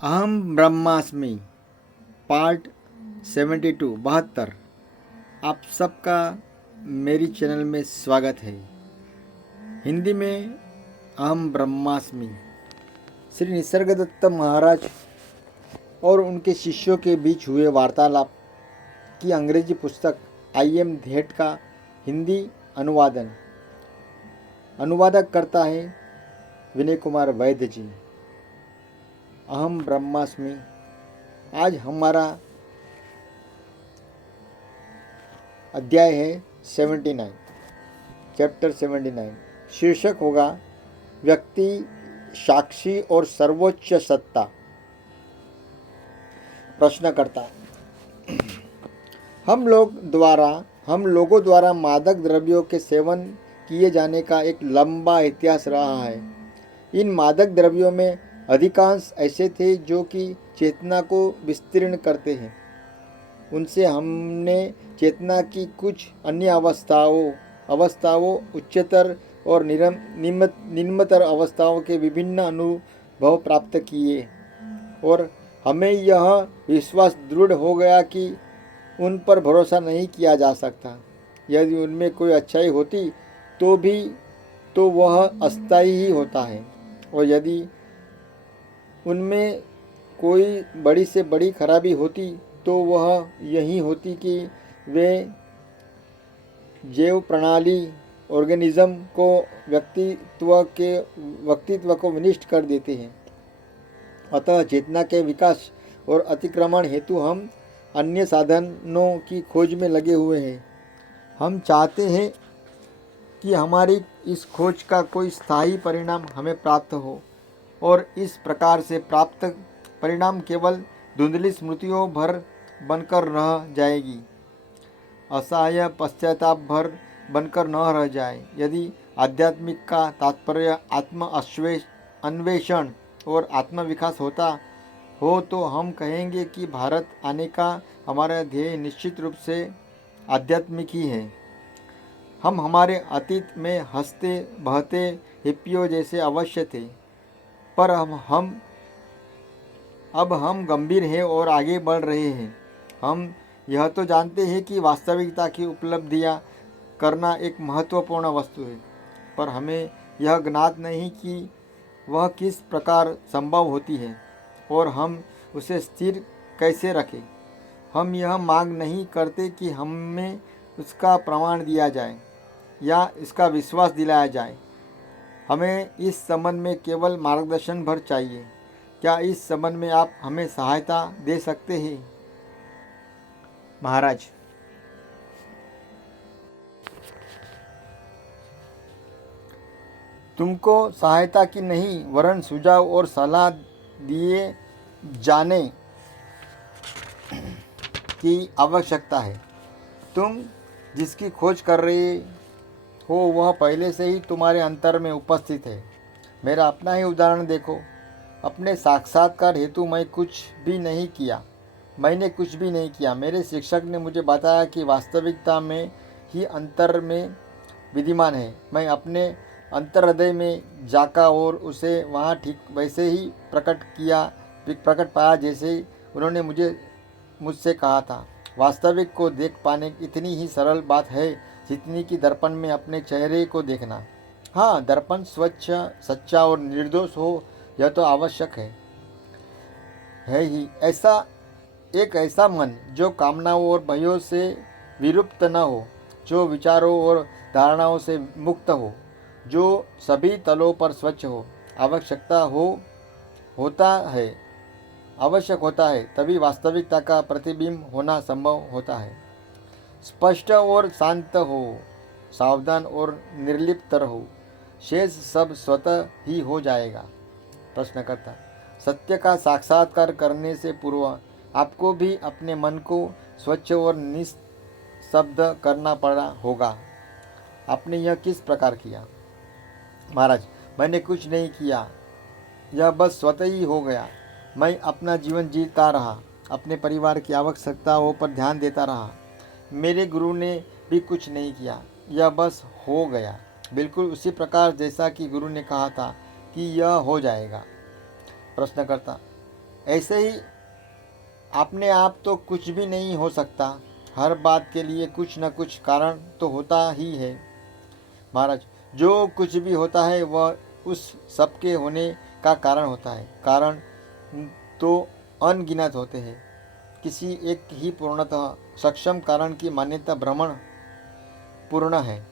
अहम ब्रह्मास्मि पार्ट 72 आप सबका मेरी चैनल में स्वागत है। हिंदी में अहम ब्रह्मास्मि श्री निसर्गदत्त महाराज और उनके शिष्यों के बीच हुए वार्तालाप की अंग्रेजी पुस्तक आई एम ध्येट का हिंदी अनुवादक करता है विनय कुमार वैद्य जी। अहम ब्रह्मास्मि। आज हमारा अध्याय है 79, चैप्टर 79। शीर्षक होगा व्यक्ति, साक्षी और सर्वोच्च सत्ता। प्रश्नकर्ता, हम लोगों द्वारा मादक द्रव्यों के सेवन किए जाने का एक लंबा इतिहास रहा है। इन मादक द्रव्यों में अधिकांश ऐसे थे जो कि चेतना को विस्तीर्ण करते हैं। उनसे हमने चेतना की कुछ अन्य अवस्थाओं उच्चतर और निम्नतर अवस्थाओं के विभिन्न अनुभव प्राप्त किए और हमें यह विश्वास दृढ़ हो गया कि उन पर भरोसा नहीं किया जा सकता। यदि उनमें कोई अच्छाई होती तो वह अस्थायी ही होता है, और यदि उनमें कोई बड़ी से बड़ी खराबी होती तो वह यही होती कि वे जैव प्रणाली ऑर्गेनिज्म को व्यक्तित्व को विनिष्ट कर देते हैं। अतः चेतना के विकास और अतिक्रमण हेतु हम अन्य साधनों की खोज में लगे हुए हैं। हम चाहते हैं कि हमारी इस खोज का कोई स्थायी परिणाम हमें प्राप्त हो, और इस प्रकार से प्राप्त परिणाम केवल धुंधली स्मृतियों भर बनकर रह जाएगी, असहाय पश्चाताप भर बनकर न रह जाए। यदि आध्यात्मिक का तात्पर्य अन्वेषण और आत्मविकास होता हो तो हम कहेंगे कि भारत आने का हमारा ध्येय निश्चित रूप से आध्यात्मिक ही है। हम हमारे अतीत में हंसते बहते हिप्पियों जैसे अवश्य थे, पर अब हम गंभीर हैं और आगे बढ़ रहे हैं। हम यह तो जानते हैं कि वास्तविकता की उपलब्धियां करना एक महत्वपूर्ण वस्तु है, पर हमें यह ज्ञात नहीं कि वह किस प्रकार संभव होती है और हम उसे स्थिर कैसे रखें। हम यह मांग नहीं करते कि हमें उसका प्रमाण दिया जाए या इसका विश्वास दिलाया जाए। हमें इस संबंध में केवल मार्गदर्शन भर चाहिए। क्या इस संबंध में आप हमें सहायता दे सकते हैं? महाराज, तुमको सहायता की नहीं वरन सुझाव और सलाह दिए जाने की आवश्यकता है। तुम जिसकी खोज कर रहे हो वह पहले से ही तुम्हारे अंतर में उपस्थित है। मेरा अपना ही उदाहरण देखो। अपने साक्षात्कार हेतु मैंने कुछ भी नहीं किया। मेरे शिक्षक ने मुझे बताया कि वास्तविकता में ही अंतर में विद्यमान है। मैं अपने अंतर्हृदय में जाका और उसे वहाँ ठीक वैसे ही प्रकट पाया जैसे उन्होंने मुझसे कहा था। वास्तविक को देख पाने इतनी ही सरल बात है जितनी कि दर्पण में अपने चेहरे को देखना। हाँ, दर्पण स्वच्छ, सच्चा और निर्दोष हो यह तो आवश्यक है ही। एक ऐसा मन जो कामनाओं और भयों से विरूप्त न हो, जो विचारों और धारणाओं से मुक्त हो, जो सभी तलों पर स्वच्छ हो। आवश्यक होता है तभी वास्तविकता का प्रतिबिंब होना संभव होता है। स्पष्ट और शांत हो, सावधान और निर्लिप्त रहो, शेष सब स्वतः ही हो जाएगा। प्रश्नकर्ता, सत्य का साक्षात्कार करने से पूर्व आपको भी अपने मन को स्वच्छ और निःशब्द करना पड़ा होगा। आपने यह किस प्रकार किया? महाराज, मैंने कुछ नहीं किया, यह बस स्वतः ही हो गया। मैं अपना जीवन जीता रहा, अपने परिवार की आवश्यकताओं पर ध्यान देता रहा। मेरे गुरु ने भी कुछ नहीं किया, यह बस हो गया, बिल्कुल उसी प्रकार जैसा कि गुरु ने कहा था कि यह हो जाएगा। प्रश्नकर्ता, ऐसे ही अपने आप तो कुछ भी नहीं हो सकता, हर बात के लिए कुछ न कुछ कारण तो होता ही है। महाराज, जो कुछ भी होता है वह उस सबके होने का कारण होता है। कारण तो अनगिनत होते हैं, किसी एक ही पूर्णतः सक्षम कारण की मान्यता भ्रमण पूर्ण है।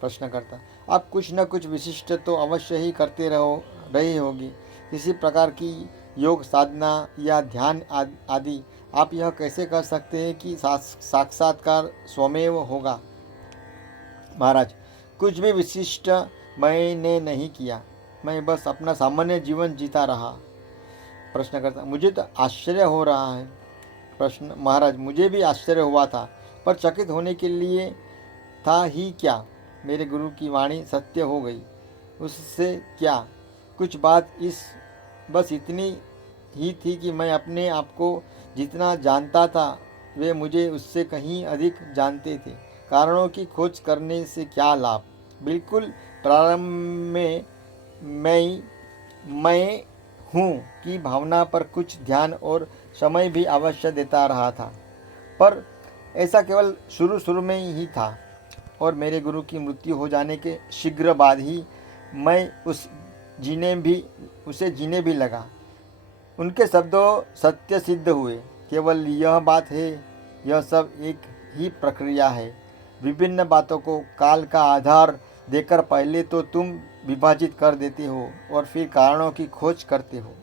प्रश्नकर्ता, आप कुछ न कुछ विशिष्ट तो अवश्य ही करते रही होगी, किसी प्रकार की योग साधना या ध्यान आदि। आप यह कैसे कर सकते हैं कि साक्षात्कार स्वमेव होगा? महाराज, कुछ भी विशिष्ट मैंने नहीं किया, मैं बस अपना सामान्य जीवन जीता रहा। प्रश्नकर्ता, मुझे तो आश्चर्य हो रहा है। प्रश्न, महाराज, मुझे भी आश्चर्य हुआ था, पर चकित होने के लिए था ही क्या। मेरे गुरु की वाणी सत्य हो गई। उससे क्या, कुछ बात बस इतनी ही थी कि मैं अपने आप को जितना जानता था वे मुझे उससे कहीं अधिक जानते थे। कारणों की खोज करने से क्या लाभ। बिल्कुल प्रारंभ में मैं हूँ की भावना पर कुछ ध्यान और समय भी अवश्य देता रहा था, पर ऐसा केवल शुरू में ही था, और मेरे गुरु की मृत्यु हो जाने के शीघ्र बाद ही मैं उसे जीने भी लगा। उनके शब्दों सत्य सिद्ध हुए। केवल यह बात है, यह सब एक ही प्रक्रिया है। विभिन्न बातों को काल का आधार देकर पहले तो तुम विभाजित कर देते हो और फिर कारणों की खोज करते हो।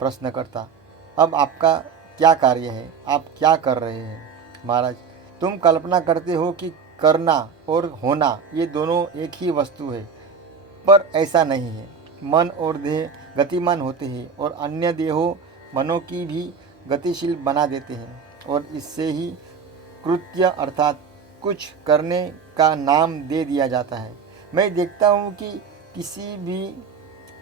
प्रश्नकर्ता, अब आपका क्या कार्य है, आप क्या कर रहे हैं? महाराज, तुम कल्पना करते हो कि करना और होना ये दोनों एक ही वस्तु है, पर ऐसा नहीं है। मन और देह गतिमान होते हैं और अन्य देहों मनों की भी गतिशील बना देते हैं, और इससे ही कृत्य अर्थात कुछ करने का नाम दे दिया जाता है। मैं देखता हूँ कि किसी भी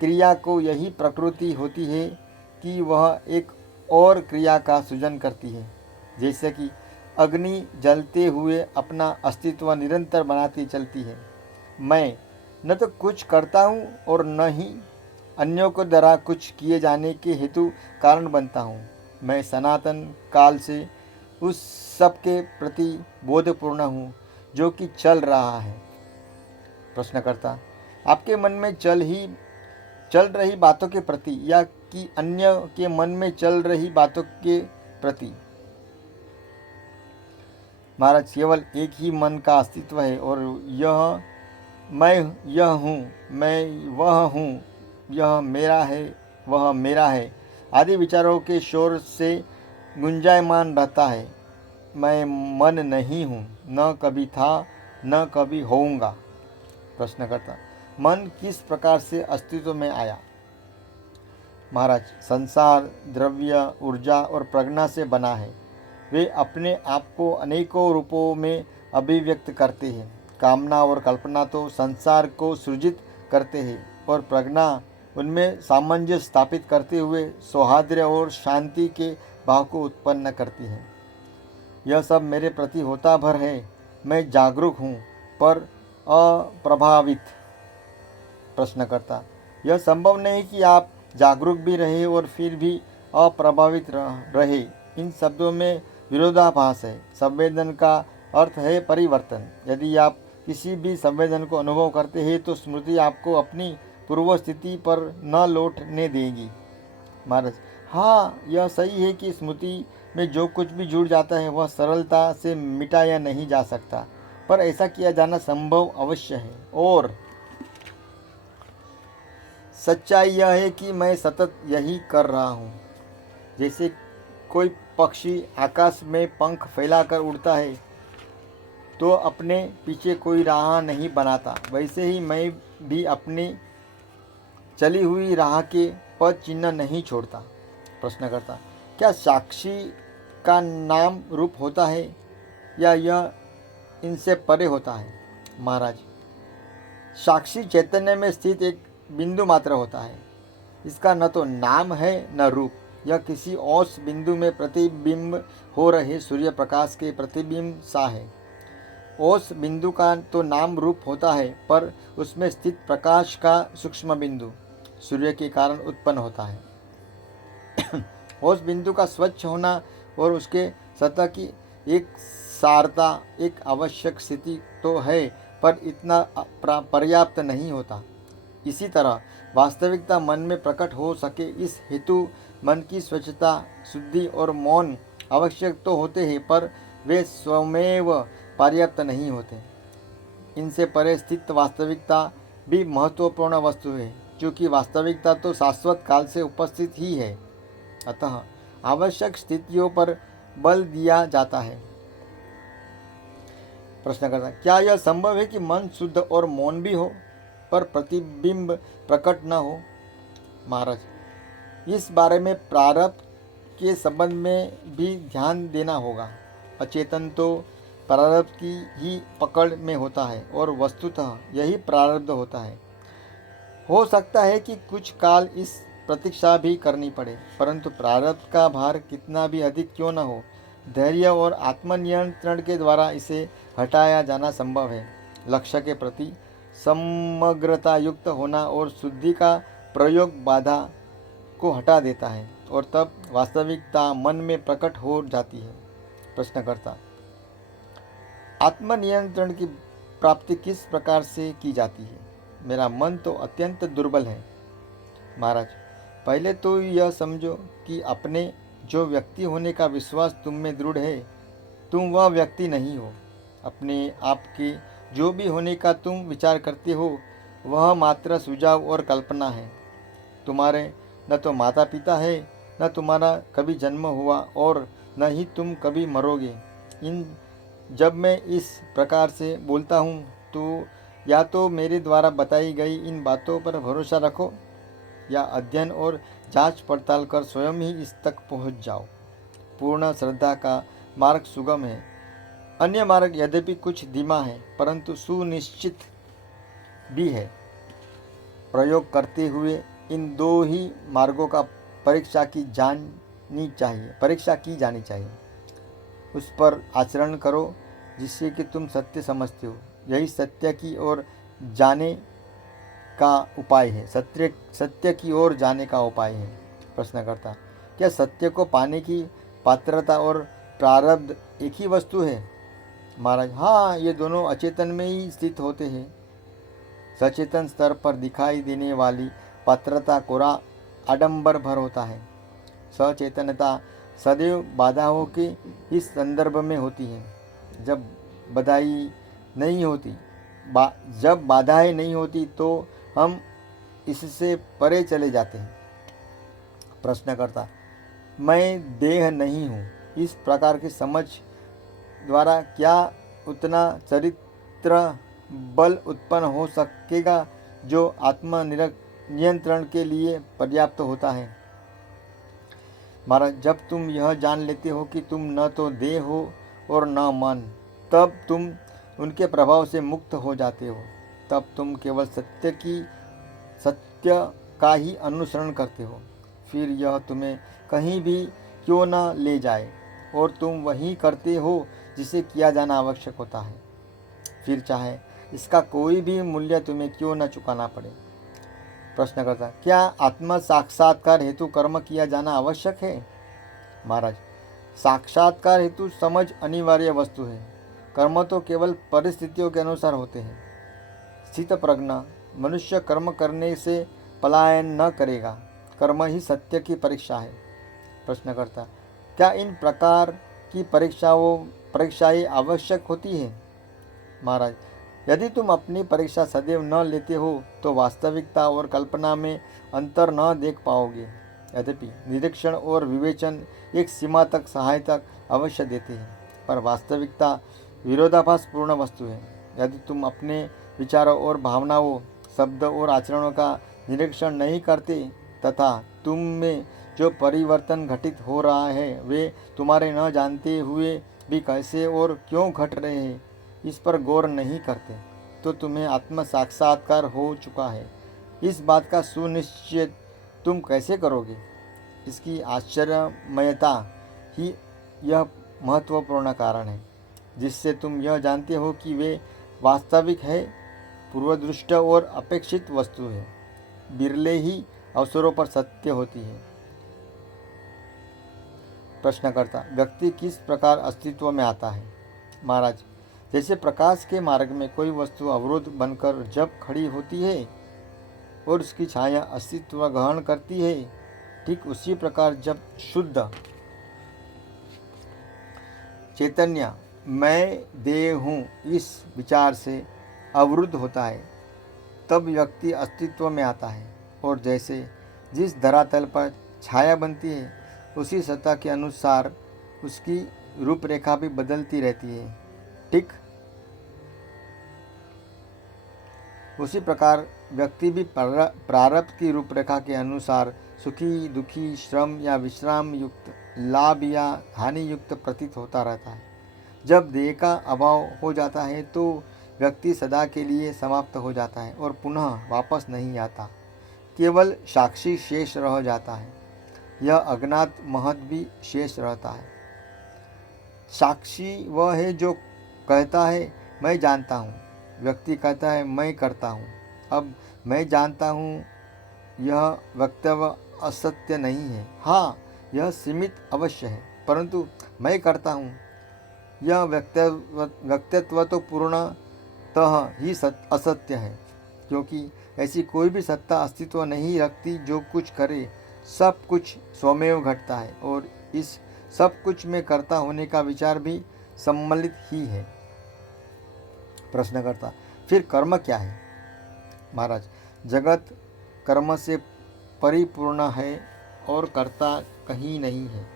क्रिया को यही प्रकृति होती है कि वह एक और क्रिया का सृजन करती है। जैसे कि अग्नि जलते हुए अपना अस्तित्व निरंतर बनाती चलती है। मैं न तो कुछ करता हूँ और न ही अन्यों को द्वारा कुछ किए जाने के हेतु कारण बनता हूँ। मैं सनातन काल से उस सब के प्रति बोधपूर्ण हूँ जो कि चल रहा है। प्रश्नकर्ता, आपके मन में चल रही बातों के प्रति या कि अन्य के मन में चल रही बातों के प्रति? महाराज, केवल एक ही मन का अस्तित्व है, और यह हूँ, मैं वह हूँ, यह मेरा है, वह मेरा है आदि विचारों के शोर से गुंजायमान रहता है। मैं मन नहीं हूँ, न कभी था, न कभी होऊंगा। प्रश्नकर्ता, मन किस प्रकार से अस्तित्व में आया? महाराज, संसार द्रव्य, ऊर्जा और प्रज्ञा से बना है। वे अपने आप को अनेकों रूपों में अभिव्यक्त करते हैं। कामना और कल्पना तो संसार को सृजित करते हैं, और प्रज्ञा उनमें सामंजस्य स्थापित करते हुए सौहार्द्य और शांति के भाव को उत्पन्न करती हैं। यह सब मेरे प्रति होता भर है। मैं जागरूक हूँ पर अप्रभावित। प्रश्नकर्ता, यह संभव नहीं कि आप जागरूक भी रहे और फिर भी अप्रभावित रहे। इन शब्दों में विरोधाभास है। संवेदन का अर्थ है परिवर्तन। यदि आप किसी भी संवेदन को अनुभव करते हैं तो स्मृति आपको अपनी पूर्व स्थिति पर न लौटने देगी। महाराज, हाँ, यह सही है कि स्मृति में जो कुछ भी जुड़ जाता है वह सरलता से मिटाया नहीं जा सकता, पर ऐसा किया जाना संभव अवश्य है। और सच्चाई यह है कि मैं सतत यही कर रहा हूँ। जैसे कोई पक्षी आकाश में पंख फैलाकर उड़ता है तो अपने पीछे कोई राह नहीं बनाता, वैसे ही मैं भी अपनी चली हुई राह के पद चिन्ह नहीं छोड़ता। प्रश्नकर्ता, क्या साक्षी का नाम रूप होता है या यह इनसे परे होता है? महाराज, साक्षी चैतन्य में स्थित एक बिंदु मात्र होता है। इसका न तो नाम है न रूप। यह किसी औस बिंदु में प्रतिबिंब हो रहे सूर्य प्रकाश के प्रतिबिंब सा है। औस बिंदु का तो नाम रूप होता है, पर उसमें स्थित प्रकाश का सूक्ष्म बिंदु सूर्य के कारण उत्पन्न होता है। ठोस बिंदु का स्वच्छ होना और उसके सतह की एक सारता एक आवश्यक स्थिति तो है, पर इतना पर्याप्त नहीं होता। इसी तरह वास्तविकता मन में प्रकट हो सके, इस हेतु मन की स्वच्छता, शुद्धि और मौन आवश्यक तो होते हैं, पर वे स्वमेव पर्याप्त नहीं होते। इनसे परे स्थित वास्तविकता भी महत्वपूर्ण वस्तु है, क्योंकि वास्तविकता तो शाश्वत काल से उपस्थित ही है। अतः आवश्यक स्थितियों पर बल दिया जाता है। प्रश्न करता, क्या यह संभव है कि मन शुद्ध और मौन भी हो पर प्रतिबिंब प्रकट न हो? महाराज, इस बारे में प्रारब्ध के संबंध में भी ध्यान देना होगा। अचेतन तो प्रारब्ध की ही पकड़ में होता है और वस्तुतः यही प्रारब्ध होता है। हो सकता है कि कुछ काल इस प्रतीक्षा भी करनी पड़े, परंतु प्रारब्ध का भार कितना भी अधिक क्यों न हो, धैर्य और आत्मनियंत्रण के द्वारा इसे हटाया जाना संभव है। लक्ष्य के प्रति समग्रता युक्त होना और शुद्धि का प्रयोग बाधा को हटा देता है और तब वास्तविकता मन में प्रकट हो जाती है। प्रश्नकर्ता, आत्मनियंत्रण की प्राप्ति किस प्रकार से की जाती है? मेरा मन तो अत्यंत दुर्बल है। महाराज, पहले तो यह समझो कि अपने जो व्यक्ति होने का विश्वास तुम में दृढ़ है, तुम वह व्यक्ति नहीं हो। अपने आप के जो भी होने का तुम विचार करते हो, वह मात्र सुझाव और कल्पना है। तुम्हारे न तो माता पिता है, न तुम्हारा कभी जन्म हुआ और न ही तुम कभी मरोगे। जब मैं इस प्रकार से बोलता हूँ तो या तो मेरे द्वारा बताई गई इन बातों पर भरोसा रखो, या अध्ययन और जांच पड़ताल कर स्वयं ही इस तक पहुँच जाओ। पूर्ण श्रद्धा का मार्ग सुगम है। अन्य मार्ग यद्यपि कुछ धीमा है, परंतु सुनिश्चित भी है। प्रयोग करते हुए इन दो ही मार्गों का परीक्षा की जानी चाहिए। उस पर आचरण करो जिससे कि तुम सत्य समझते हो। यही सत्य की ओर जाने का उपाय है। सत्य की ओर जाने का उपाय है। प्रश्नकर्ता, क्या सत्य को पाने की पात्रता और प्रारब्ध एक ही वस्तु है? महाराज, हाँ, ये दोनों अचेतन में ही स्थित होते हैं। सचेतन स्तर पर दिखाई देने वाली पात्रता कोरा आडंबर भर होता है। सचेतनता सदैव बाधाओं के इस संदर्भ में होती है। जब बाधाएं नहीं होती तो हम इससे परे चले जाते हैं। प्रश्नकर्ता, मैं देह नहीं हूँ, इस प्रकार की समझ द्वारा क्या उतना चरित्र बल उत्पन्न हो सकेगा जो आत्मनियंत्रण के लिए पर्याप्त होता है? महाराज, जब तुम यह जान लेते हो कि तुम न तो देह हो और न मन, तब तुम उनके प्रभाव से मुक्त हो जाते हो। तब तुम केवल सत्य का ही अनुसरण करते हो। फिर यह तुम्हें कहीं भी क्यों न ले जाए और तुम वही करते हो जिसे किया जाना आवश्यक होता है, फिर चाहे इसका कोई भी मूल्य तुम्हें क्यों न चुकाना पड़े। प्रश्नकर्ता, क्या आत्म साक्षात्कार हेतु कर्म किया जाना आवश्यक है? महाराज, साक्षात्कार हेतु समझ अनिवार्य वस्तु है। कर्म तो केवल परिस्थितियों के अनुसार होते हैं। स्थित प्रज्ञ मनुष्य कर्म करने से पलायन न करेगा। कर्म ही सत्य की परीक्षा है। प्रश्नकर्ता, क्या इन प्रकार की परीक्षाएं आवश्यक होती है? महाराज, यदि तुम अपनी परीक्षा सदैव न लेते हो तो वास्तविकता और कल्पना में अंतर न देख पाओगे। यद्यपि निरीक्षण और विवेचन एक सीमा तक सहायता अवश्य देते हैं, पर वास्तविकता विरोधाभास पूर्ण वस्तु है। यदि तुम अपने विचारों और भावनाओं, शब्द और आचरणों का निरीक्षण नहीं करते तथा तुम में जो परिवर्तन घटित हो रहा है वे तुम्हारे न जानते हुए भी कैसे और क्यों घट रहे हैं, इस पर गौर नहीं करते, तो तुम्हें आत्म साक्षात्कार हो चुका है। इस बात का सुनिश्चय तुम कैसे करोगे? इसकी आश्चर्यमयता ही यह महत्वपूर्ण कारण है जिससे तुम यह जानते हो कि वे वास्तविक है, पूर्वदृष्ट और अपेक्षित वस्तु है। बिरले ही अवसरों पर सत्य होती है। प्रश्नकर्ता, व्यक्ति किस प्रकार अस्तित्व में आता है? महाराज, जैसे प्रकाश के मार्ग में कोई वस्तु अवरोध बनकर जब खड़ी होती है और उसकी छाया अस्तित्व ग्रहण करती है, ठीक उसी प्रकार जब शुद्ध चैतन्य मैं देह हूँ इस विचार से अवरुद्ध होता है, तब व्यक्ति अस्तित्व में आता है। और जैसे जिस धरातल पर छाया बनती है, उसी सत्ता के अनुसार उसकी रूपरेखा भी बदलती रहती है, ठीक उसी प्रकार व्यक्ति भी प्रारब्ध की रूपरेखा के अनुसार सुखी दुखी, श्रम या विश्राम युक्त, लाभ या हानि युक्त प्रतीत होता रहता है। जब देह का अभाव हो जाता है तो व्यक्ति सदा के लिए समाप्त हो जाता है और पुनः वापस नहीं आता, केवल साक्षी शेष रह जाता है। यह अज्ञात महत भी शेष रहता है। साक्षी वह है जो कहता है मैं जानता हूँ, व्यक्ति कहता है मैं करता हूँ। अब मैं जानता हूँ यह वक्तव्य असत्य नहीं है। हाँ, यह सीमित अवश्य है, परंतु मैं करता हूँ यह व्यक्तित्व तो पूर्णतः ही असत्य है, क्योंकि ऐसी कोई भी सत्ता अस्तित्व नहीं रखती जो कुछ करे सब कुछ स्वमेव घटता है, और इस सब कुछ में कर्ता होने का विचार भी सम्मिलित ही है। प्रश्नकर्ता, फिर कर्म क्या है? महाराज, जगत कर्म से परिपूर्ण है और कर्ता कहीं नहीं है।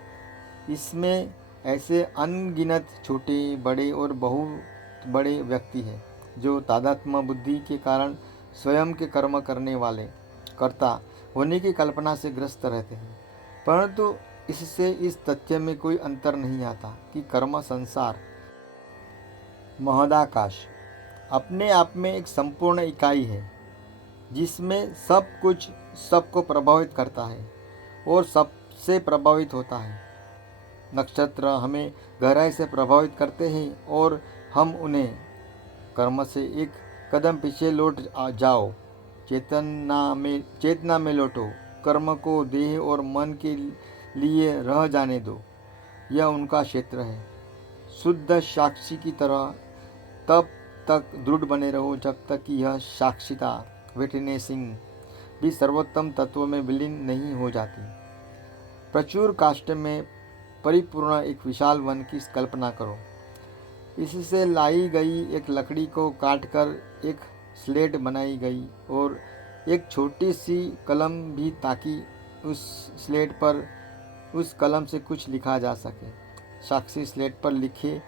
इसमें ऐसे अनगिनत छोटे बड़े और बहुत बड़े व्यक्ति हैं जो तादात्म्य बुद्धि के कारण स्वयं के कर्म करने वाले कर्ता होने की कल्पना से ग्रस्त रहते हैं, परंतु इससे इस तथ्य में कोई अंतर नहीं आता कि कर्म संसार महदाकाश अपने आप में एक संपूर्ण इकाई है, जिसमें सब कुछ सबको प्रभावित करता है और सबसे प्रभावित होता है। नक्षत्र हमें गहराई से प्रभावित करते हैं और हम उन्हें कर्म से एक कदम पीछे लौट जाओ, चेतना में लौटो, कर्म को देह और मन के लिए रह जाने दो, यह उनका क्षेत्र है। शुद्ध साक्षी की तरह तब तक दृढ़ बने रहो जब तक कि यह साक्षिता विटनेसिंग भी सर्वोत्तम तत्व में विलीन नहीं हो जाती। प्रचुर काष्ठ में परिपूर्ण एक विशाल वन की कल्पना करो। इससे लाई गई एक लकड़ी को काटकर एक स्लेट बनाई गई और एक छोटी सी कलम भी, ताकि उस स्लेट पर उस कलम से कुछ लिखा जा सके। साक्षी स्लेट पर लिखे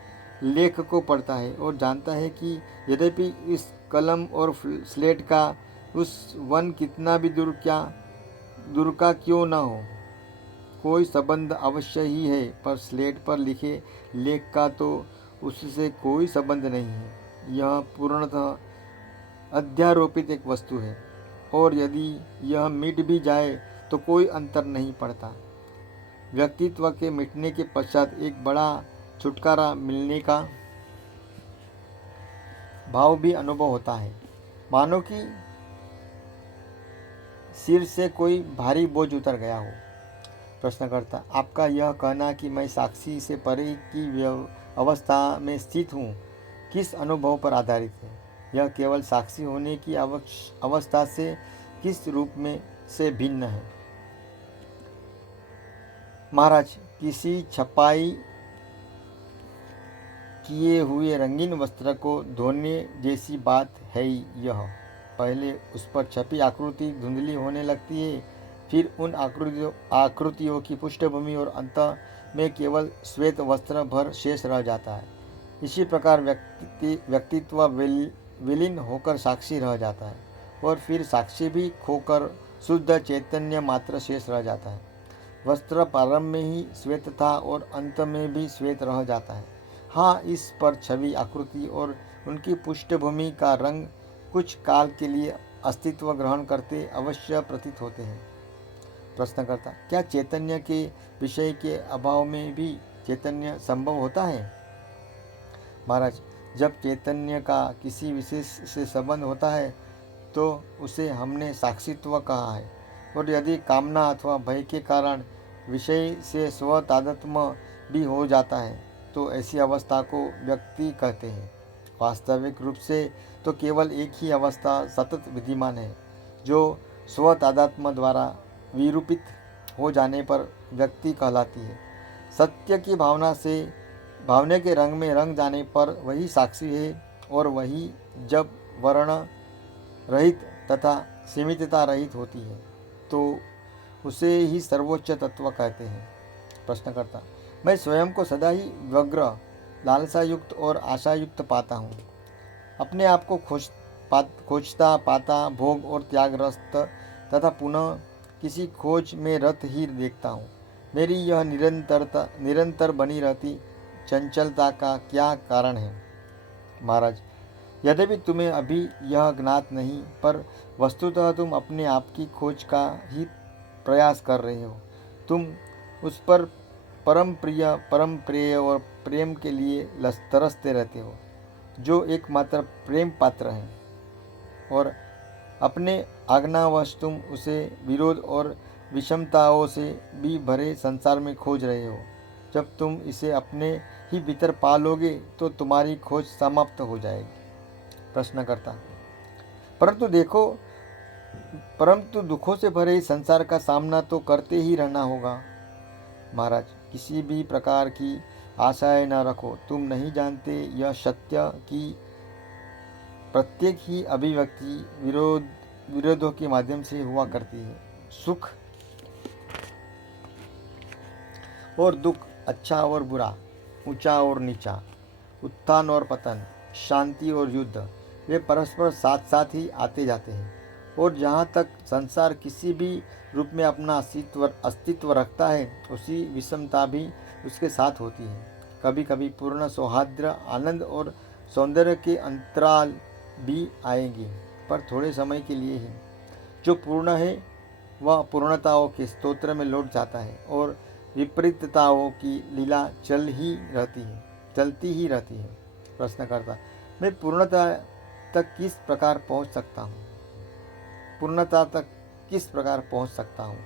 लेख को पढ़ता है और जानता है कि यद्यपि इस कलम और स्लेट का उस वन कितना भी दूर का क्यों न हो, कोई संबंध अवश्य ही है, पर स्लेट पर लिखे लेख का तो उससे कोई संबंध नहीं है। यह पूर्णतः अध्यारोपित एक वस्तु है, और यदि यह मिट भी जाए तो कोई अंतर नहीं पड़ता। व्यक्तित्व के मिटने के पश्चात एक बड़ा छुटकारा मिलने का भाव भी अनुभव होता है, मानो कि सिर से कोई भारी बोझ उतर गया हो। प्रश्नकर्ता, आपका यह कहना कि मैं साक्षी से परे की अवस्था में स्थित हूँ, किस अनुभव पर आधारित है? यह केवल साक्षी होने की अवस्था से किस रूप में से भिन्न है? महाराज, किसी छपाई किए हुए रंगीन वस्त्र को धोने जैसी बात है यह। पहले उस पर छपी आकृति धुंधली होने लगती है, फिर उन आकृतियों की पृष्ठभूमि और अंत में केवल श्वेत वस्त्र भर शेष रह जाता है। इसी प्रकार व्यक्तित्व विलीन होकर साक्षी रह जाता है, और फिर साक्षी भी खोकर शुद्ध चैतन्य मात्र शेष रह जाता है। वस्त्र प्रारंभ में ही श्वेत था और अंत में भी श्वेत रह जाता है। हाँ, इस पर छवि आकृति और उनकी पृष्ठभूमि का रंग कुछ काल के लिए अस्तित्व ग्रहण करते अवश्य प्रतीत होते हैं। प्रश्नकर्ता, क्या चैतन्य के विषय के अभाव में भी चैतन्य संभव होता है? महाराज, जब चैतन्य का किसी विशेष से संबंध होता है तो उसे हमने साक्षित्व कहा है, और यदि कामना अथवा भय के कारण विषय से स्व तादात्म्य भी हो जाता है तो ऐसी अवस्था को व्यक्ति कहते हैं। वास्तविक रूप से तो केवल एक ही अवस्था सतत विद्यमान है जो स्व तादात्म्य द्वारा विरूपित हो जाने पर व्यक्ति कहलाती है। सत्य की भावना से भावने के रंग में रंग जाने पर वही साक्षी है और वही जब वर्ण रहित तथा सीमितता रहित होती है तो उसे ही सर्वोच्च तत्व कहते हैं। प्रश्नकर्ता: मैं स्वयं को सदा ही व्यग्र, लालसा युक्त और आशा युक्त पाता हूँ। अपने आप को खोजता पाता, भोग और त्यागग्रस्त तथा पुनः किसी खोज में रत ही देखता हूँ। मेरी यह निरंतर बनी रहती चंचलता का क्या कारण है? महाराज: यद्यपि तुम्हें अभी यह ज्ञात नहीं, पर वस्तुतः तुम अपने आप की खोज का ही प्रयास कर रहे हो। तुम उस पर परम प्रिय और प्रेम के लिए तरसते रहते हो जो एकमात्र प्रेम पात्र है, और अपने आज्ञावश तुम उसे विरोध और विषमताओं से भी भरे संसार में खोज रहे हो। जब तुम इसे अपने ही भीतर पा लोगे तो तुम्हारी खोज समाप्त हो जाएगी। प्रश्नकर्ता: परंतु दुखों से भरे इस संसार का सामना तो करते ही रहना होगा। महाराज: किसी भी प्रकार की आशाएं न रखो। तुम नहीं जानते यह सत्य कि प्रत्येक ही अभिव्यक्ति विरोधों के माध्यम से हुआ करती है। सुख और दुख, अच्छा और बुरा, ऊंचा और नीचा, उत्थान और पतन, शांति और युद्ध, वे परस्पर साथ साथ ही आते जाते हैं। और जहाँ तक संसार किसी भी रूप में अपना अस्तित्व रखता है, उसी विषमता भी उसके साथ होती है। कभी कभी पूर्ण सौहार्द्र, आनंद और सौंदर्य के अंतराल भी आएंगे, पर थोड़े समय के लिए ही। जो पूर्ण है वह पूर्णताओं के स्तोत्र में लौट जाता है और विपरीतताओं की लीला चलती ही रहती है। प्रश्नकर्ता: मैं पूर्णता तक किस प्रकार पहुंच सकता हूँ?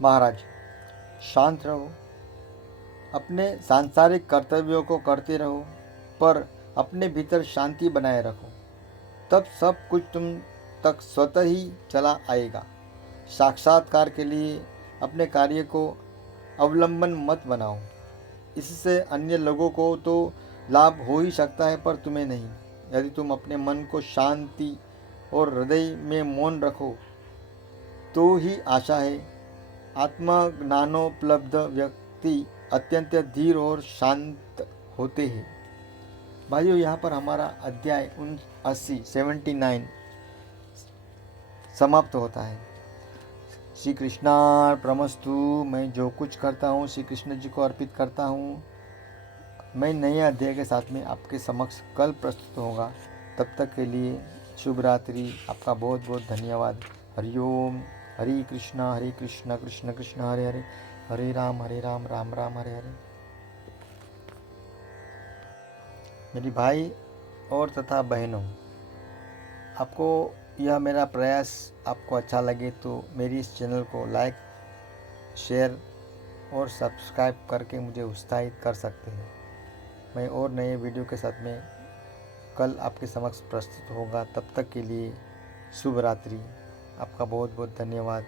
महाराज: शांत रहो, अपने सांसारिक कर्तव्यों को करते रहो, पर अपने भीतर शांति बनाए रखो, तब सब कुछ तुम तक स्वतः ही चला आएगा। साक्षात्कार के लिए अपने कार्य को अवलंबन मत बनाओ। इससे अन्य लोगों को तो लाभ हो ही सकता है, पर तुम्हें नहीं। यदि तुम अपने मन को शांति और हृदय में मौन रखो तो ही आशा है। आत्मज्ञानोपलब्ध व्यक्ति अत्यंत धीर और शांत होते हैं। भाइयों, यहाँ पर हमारा अध्याय 79 समाप्त होता है। श्री कृष्णार्पणमस्तु। मैं जो कुछ करता हूँ श्री कृष्ण जी को अर्पित करता हूँ। मैं नए अध्याय के साथ में आपके समक्ष कल प्रस्तुत होगा। तब तक के लिए शुभ रात्रि। आपका बहुत बहुत धन्यवाद। हरिओम। हरे कृष्णा कृष्ण कृष्ण हरे हरे, हरे राम राम राम हरे हरे। मेरी भाई और तथा बहनों, आपको यह मेरा प्रयास आपको अच्छा लगे तो मेरी इस चैनल को लाइक, शेयर और सब्सक्राइब करके मुझे उत्साहित कर सकते हैं। मैं और नए वीडियो के साथ में कल आपके समक्ष प्रस्तुत होगा। तब तक के लिए शुभ रात्रि। आपका बहुत बहुत धन्यवाद।